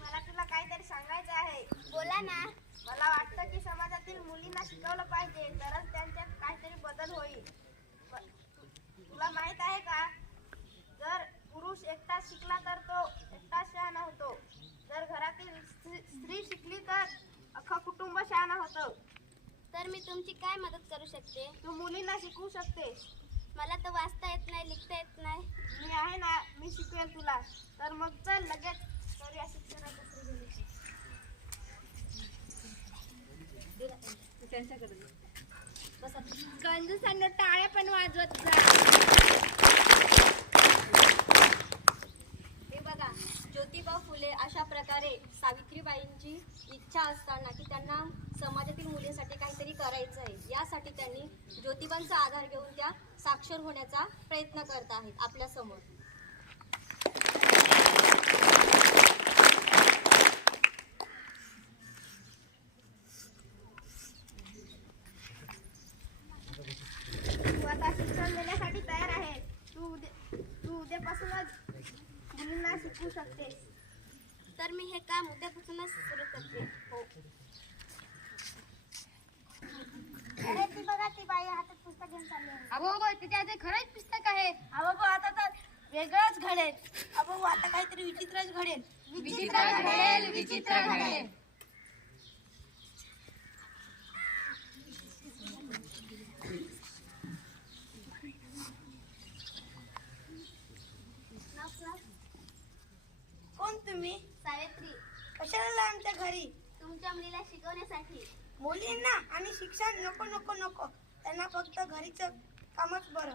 मला तुला काहीतरी सांगायचं आहे. बोला ना. मला वाटतं की समाजातील मुलींना शिकवलं पाहिजे, तरच त्यांच्यात काहीतरी बदल होईल. तुला माहित आहे का, जर पुरुष एकटा शिकला तर तो एकटा शहाणा होतो. जर घरातील स्त्री शिकली तर अख्खं कुटुंब शहाणा होतं. तर मी तुमची काय मदत करू शकते? तू मुलींना शिकवू शकतेस. मला तर वाचता येत नाही, लिखता येत नाही. मी आहे ना, मी शिकवेल तुला. तर मग चल लगेच करूया शिक्षणाचं श्रीगणेश. कंजूसांना टाळ्या पण वाजवत जा. हे बघा, ज्योतिबा फुले अशा प्रकारे सावित्रीबाईंची इच्छा असताना की त्यांना समाजातील मुलींसाठी काहीतरी करायचं आहे, यासाठी त्यांनी ज्योतिबांचा आधार घेऊन त्या साक्षर होण्याचा प्रयत्न करत आहेत आपल्या समोर. तू आता शिक्षण देण्यासाठी तयार आहे. तू उद्यापासूनच मुलींना शिकवू शकतेस. तर मी हे काम उद्यापासूनच सुरू करते. हो. अरे ती बघा, ती बाई हातात पुस्तक घेऊन चालली आहे. अबो तिथे आज खरंच पुस्तक आहे. अबो आता तर वेगळंच घडेल. अबो आता काहीतरी विचित्रच घडेल. विचित्र घडेल, विचित्र घडेल. कोण तुम्ही? सावित्री. कशाला आला आमच्या घरी? तुमच्या मुलीला शिकवण्यासाठी. मुलींना आणि शिक्षण नको नको नको, त्यांना फक्त घरीचं कामच बरं.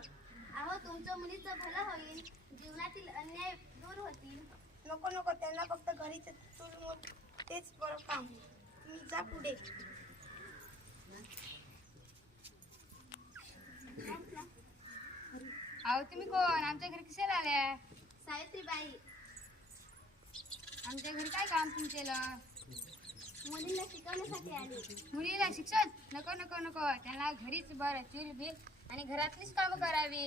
अहो, तुमच्या मुलीचं भलं होईल, जीवनातील अन्याय दूर होतील. नको नको, त्यांना फक्त घरीच चूल तेच बरं काम. तुम्ही जा पुढे. अहो तुम्ही कोण? आमच्या घरी कशाला आल्या? सावित्रीबाई. आमच्या घरी काय काम तुमच्याला? मुलीला शिकवण्यासाठी आली. मुलीला शिक्षण नको नको नको, त्यांना घरीच बरं चूल बिल आणि घरातलीच कामं करावी.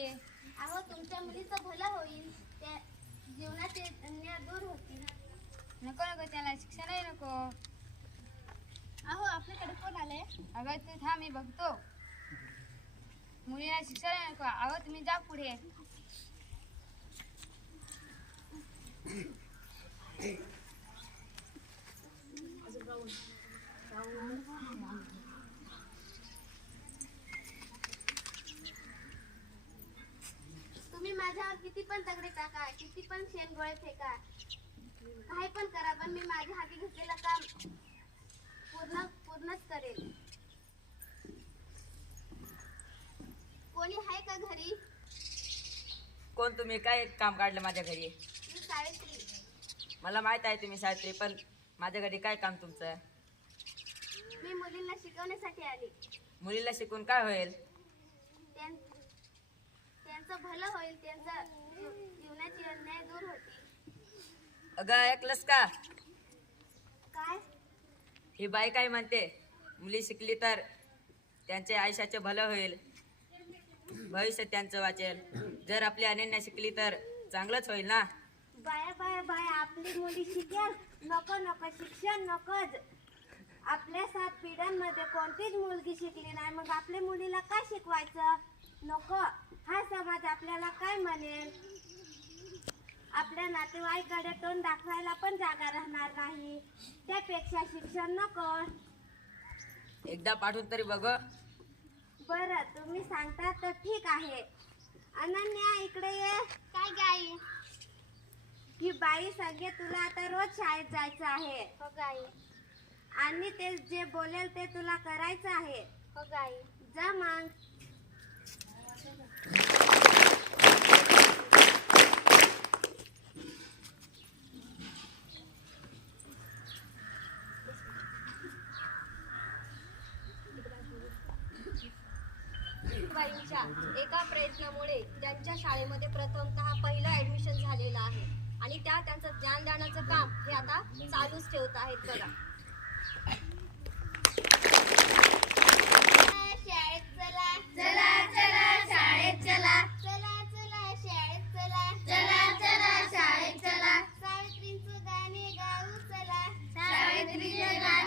अहो, तुमच्या मुलीचं भलं होईल, त्या जीवनाचे अन्याय दूर होतील. नको नको, त्यांना शिक्षणही नको. अहो, आपल्याकडे कोण आले? अगं तू थांब, मी बघतो. मुलीला शिक्षण नको. अहो तुम्ही जा पुढे. तुम्ही माझ्यावर किती पण दगडे टाका, किती पण शेणगोळे फेका, काही पण करा, पण मी माझ्या हाती घेतलेलं काम पूर्णच करेल. कोणी आहे का घरी? कोण तुम्ही? काय काम काढलं माझ्या घरी? मी सावित्री. मला माहित आहे तुम्ही सावित्री, पण माझ्या घरी काय काम तुमचं? मी मुलींना शिकवण्यासाठी आली. मुलीला शिकून काय होईल? त्यांचं भलं होईल, त्यांचा जीवनाची अन्याय दूर होतील. अगं ऐकलंस का? काय? ही बाई काय म्हणते? मुली शिकली तर त्यांच्या आयुष्याचे भलं होईल, भविष्य त्यांचं वाचेल. जर आपली अनन्या शिकली तर चांगलंच होईल ना. बाया बाया बाया, आपली मुली शिकेल? नको नको, शिक्षण नकोच. आपल्या 7 पिढ्यांमध्ये कोणतीच मुलगी शिकली नाही, मग आपल्या मुलीला काय शिकवायचं? नको. हा समाज आपल्याला काय म्हणेल? आपल्या नातेवाईकडे तोंड दाखवायला पण जागा राहणार नाही. त्यापेक्षा शिक्षण नको. एकदा पाठवून तरी बघ. बरं, तुम्ही सांगता तर ठीक आहे. अनन्या इकडे ये. काय गाई? ही बाई सांगे तुला आता रोज शाळेत जायचं आहे. हो गाई. आणि ते जे बोलेल ते तुला करायचं आहे. हो गाई. जा मग. बाईंच्या एका प्रयत्नामुळे त्यांच्या शाळेमध्ये प्रथमतः पहिलं ऍडमिशन झालेलं आहे आणि त्यांचं ज्ञानदानाचं काम हे आता चालूच ठेवत आहेत बघा. शाळेत चला, चला चला शाळेत चला, चला चला शाळेत चला, चला चला शाळेत चला, सावित्रींचं गाणे गाऊ चला. सावित्री जय भारत